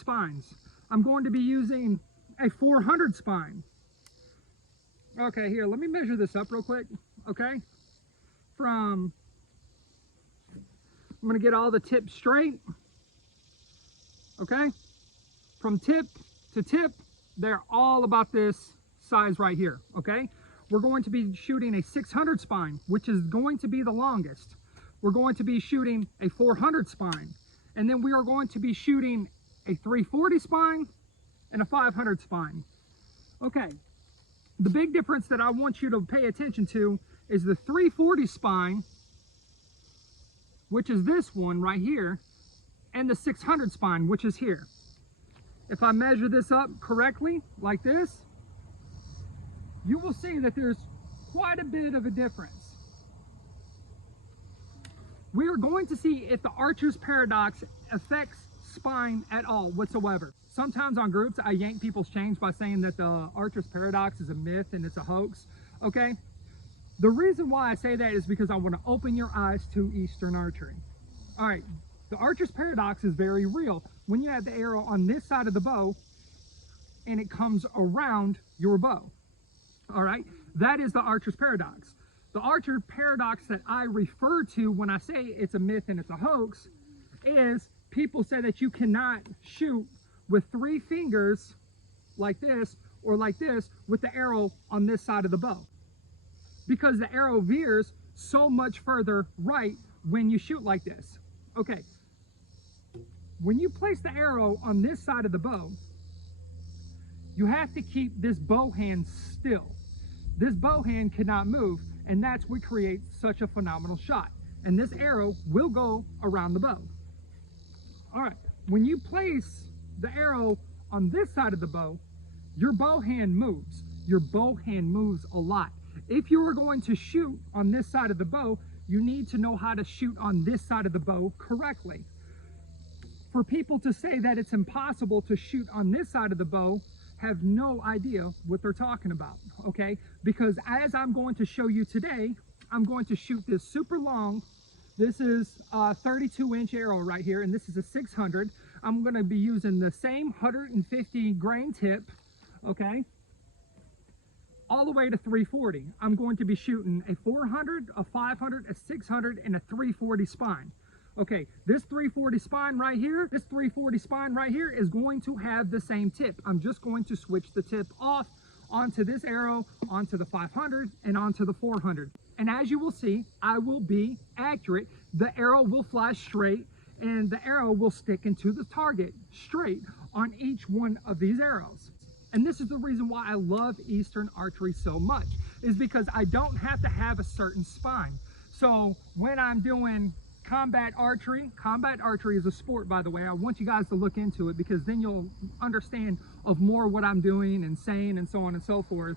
spines. I'm going to be using a 400 spine. Okay, here, let me measure this up real quick, okay? I'm gonna get all the tips straight, okay? From tip to tip, they're all about this size right here, okay? We're going to be shooting a 600 spine, which is going to be the longest. We're going to be shooting a 400 spine, and then we are going to be shooting a 340 spine and a 500 spine. Okay, the big difference that I want you to pay attention to is the 340 spine, which is this one right here, and the 600 spine, which is here. If I measure this up correctly, like this, you will see that there's quite a bit of a difference. We are going to see if the archer's paradox affects spine at all whatsoever. Sometimes on groups, I yank people's chains by saying that the archer's paradox is a myth and it's a hoax, okay? The reason why I say that is because I want to open your eyes to Eastern archery. All right, the archer's paradox is very real. When you have the arrow on this side of the bow and it comes around your bow, all right, that is the archer's paradox. The archer paradox that I refer to when I say it's a myth and it's a hoax is people say that you cannot shoot with 3 fingers like this or like this with the arrow on this side of the bow, because the arrow veers so much further right when you shoot like this. Okay, when you place the arrow on this side of the bow, you have to keep this bow hand still. This bow hand cannot move, and that's what creates such a phenomenal shot. And this arrow will go around the bow. All right, when you place the arrow on this side of the bow, your bow hand moves. Your bow hand moves a lot. If you are going to shoot on this side of the bow, you need to know how to shoot on this side of the bow correctly. For people to say that it's impossible to shoot on this side of the bow have no idea what they're talking about, okay? Because as I'm going to show you today, I'm going to shoot this super long. This is a 32-inch arrow right here, and this is a 600. I'm going to be using the same 150 grain tip, okay, all the way to 340. I'm going to be shooting a 400, a 500, a 600, and a 340 spine. Okay, this 340 spine right here, is going to have the same tip. I'm just going to switch the tip off onto this arrow, onto the 500, and onto the 400. And as you will see, I will be accurate. The arrow will fly straight, and the arrow will stick into the target straight on each one of these arrows. And this is the reason why I love Eastern archery so much, is because I don't have to have a certain spine. So when I'm doing combat archery is a sport, by the way. I want you guys to look into it, because then you'll understand of more what I'm doing and saying and so on and so forth.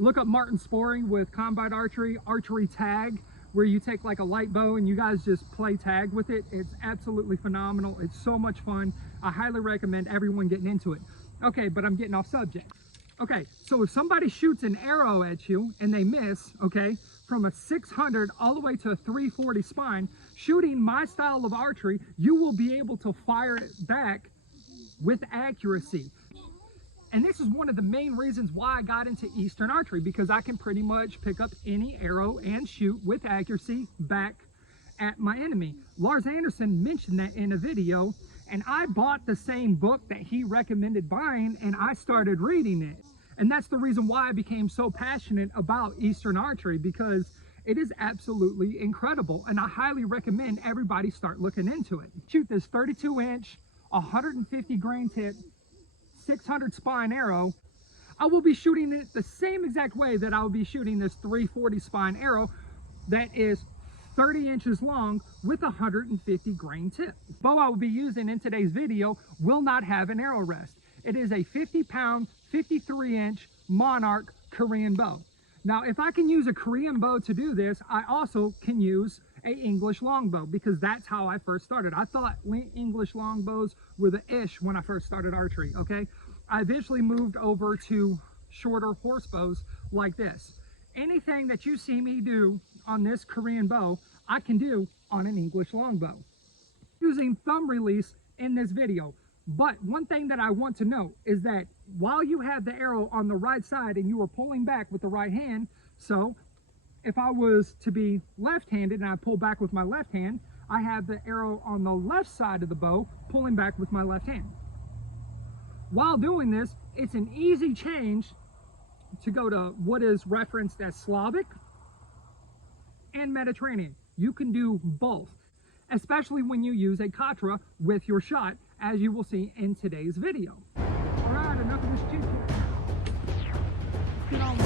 Look up Martin Sporing with combat archery tag, where you take like a light bow and you guys just play tag with it. It's absolutely phenomenal. It's so much fun. I highly recommend everyone getting into it. Okay, but I'm getting off subject. Okay, so if somebody shoots an arrow at you and they miss, okay, from a 600 all the way to a 340 spine, shooting my style of archery, you will be able to fire it back with accuracy. And this is one of the main reasons why I got into Eastern archery, because I can pretty much pick up any arrow and shoot with accuracy back at my enemy. Lars Anderson mentioned that in a video, and I bought the same book that he recommended buying, and I started reading it. And that's the reason why I became so passionate about Eastern archery, because it is absolutely incredible, and I highly recommend everybody start looking into it. Shoot this 32-inch, 150 grain tip, 600 spine arrow. I will be shooting it the same exact way that I will be shooting this 340 spine arrow that is 30 inches long with 150 grain tip. The bow I will be using in today's video will not have an arrow rest. It is a 50-pound, 53-inch Monarch Korean bow. Now, if I can use a Korean bow to do this, I also can use an English longbow, because that's how I first started. I thought English longbows were the ish when I first started archery, okay? I eventually moved over to shorter horse bows like this. Anything that you see me do on this Korean bow, I can do on an English longbow. Using thumb release in this video. But one thing that I want to note is that while you have the arrow on the right side and you are pulling back with the right hand, so if I was to be left-handed and I pull back with my left hand, I have the arrow on the left side of the bow pulling back with my left hand. While doing this, it's an easy change to go to what is referenced as Slavic and Mediterranean. You can do both, especially when you use a Khatra with your shot, as you will see in today's video. All right, enough of this chit chat. Let's get on with it.